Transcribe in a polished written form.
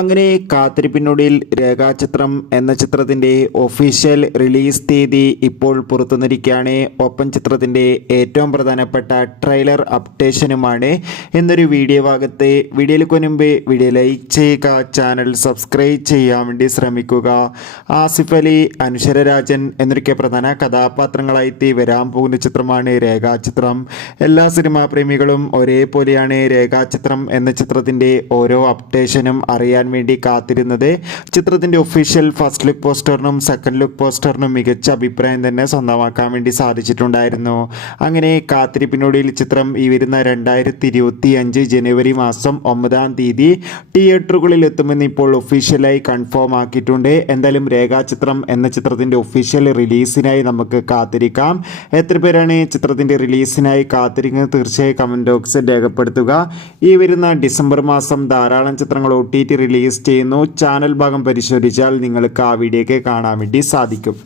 അങ്ങനെ കാത്തിരിപ്പിനൊടുവിൽ രേഖാചിത്രം എന്ന ചിത്രത്തിൻ്റെ ഒഫീഷ്യൽ റിലീസ് തീയതി ഇപ്പോൾ പുറത്തുവന്നിരിക്കുകയാണ്. ഒപ്പം ചിത്രത്തിൻ്റെ ഏറ്റവും പ്രധാനപ്പെട്ട ട്രെയിലർ അപ്ഡേഷനുമാണ് എന്നൊരു വീഡിയോ ഭാഗത്ത്. വീഡിയോയിലേക്ക് മുൻപ് വീഡിയോ ലൈക്ക് ചെയ്യുക, ചാനൽ സബ്സ്ക്രൈബ് ചെയ്യാൻ വേണ്ടി ശ്രമിക്കുക. ആസിഫ് അലി, അനശ്വര രാജൻ എന്നൊക്കെ പ്രധാന കഥാപാത്രങ്ങളായിട്ട് വരാൻ പോകുന്ന ചിത്രമാണ് രേഖാചിത്രം. എല്ലാ സിനിമാ പ്രേമികളും ഒരേപോലെയാണ് രേഖാചിത്രം എന്ന ചിത്രത്തിൻ്റെ ഓരോ അപ്ഡേഷനും അറിയാൻ വേണ്ടി കാത്തിരുന്നത്. ചിത്രത്തിന്റെ ഒഫീഷ്യൽ ഫസ്റ്റ് ലുക്ക് പോസ്റ്ററിനും സെക്കൻഡ് ലുക്ക് പോസ്റ്ററിനും മികച്ച അഭിപ്രായം തന്നെ സ്വന്തമാക്കാൻ വേണ്ടി സാധിച്ചിട്ടുണ്ടായിരുന്നു. അങ്ങനെ കാത്തിരിപ്പിനൊടുവിൽ ചിത്രം ഈ വരുന്ന 2025 ജനുവരി മാസം 9-ാം തീയതി തിയേറ്ററുകളിൽ എത്തുമെന്ന് ഇപ്പോൾ ഒഫീഷ്യലായി കൺഫേം ആക്കിയിട്ടുണ്ട്. എന്തായാലും രേഖാചിത്രം എന്ന ചിത്രത്തിന്റെ ഒഫീഷ്യൽ റിലീസിനായി നമുക്ക് കാത്തിരിക്കാം. എത്ര പേരാണ് ചിത്രത്തിന്റെ റിലീസിനായി കാത്തിരിക്കുന്നത് തീർച്ചയായും കമന്റ് ബോക്സിൽ രേഖപ്പെടുത്തുക. ഈ വരുന്ന ഡിസംബർ മാസം ധാരാളം ചിത്രങ്ങൾ OTT റിലീസ് ചെയ്യുന്നു. ചാനൽ ഭാഗം പരിശോധിച്ചാൽ നിങ്ങൾക്ക് ആ വീഡിയോയ്ക്ക് കാണാൻ വേണ്ടി സാധിക്കും.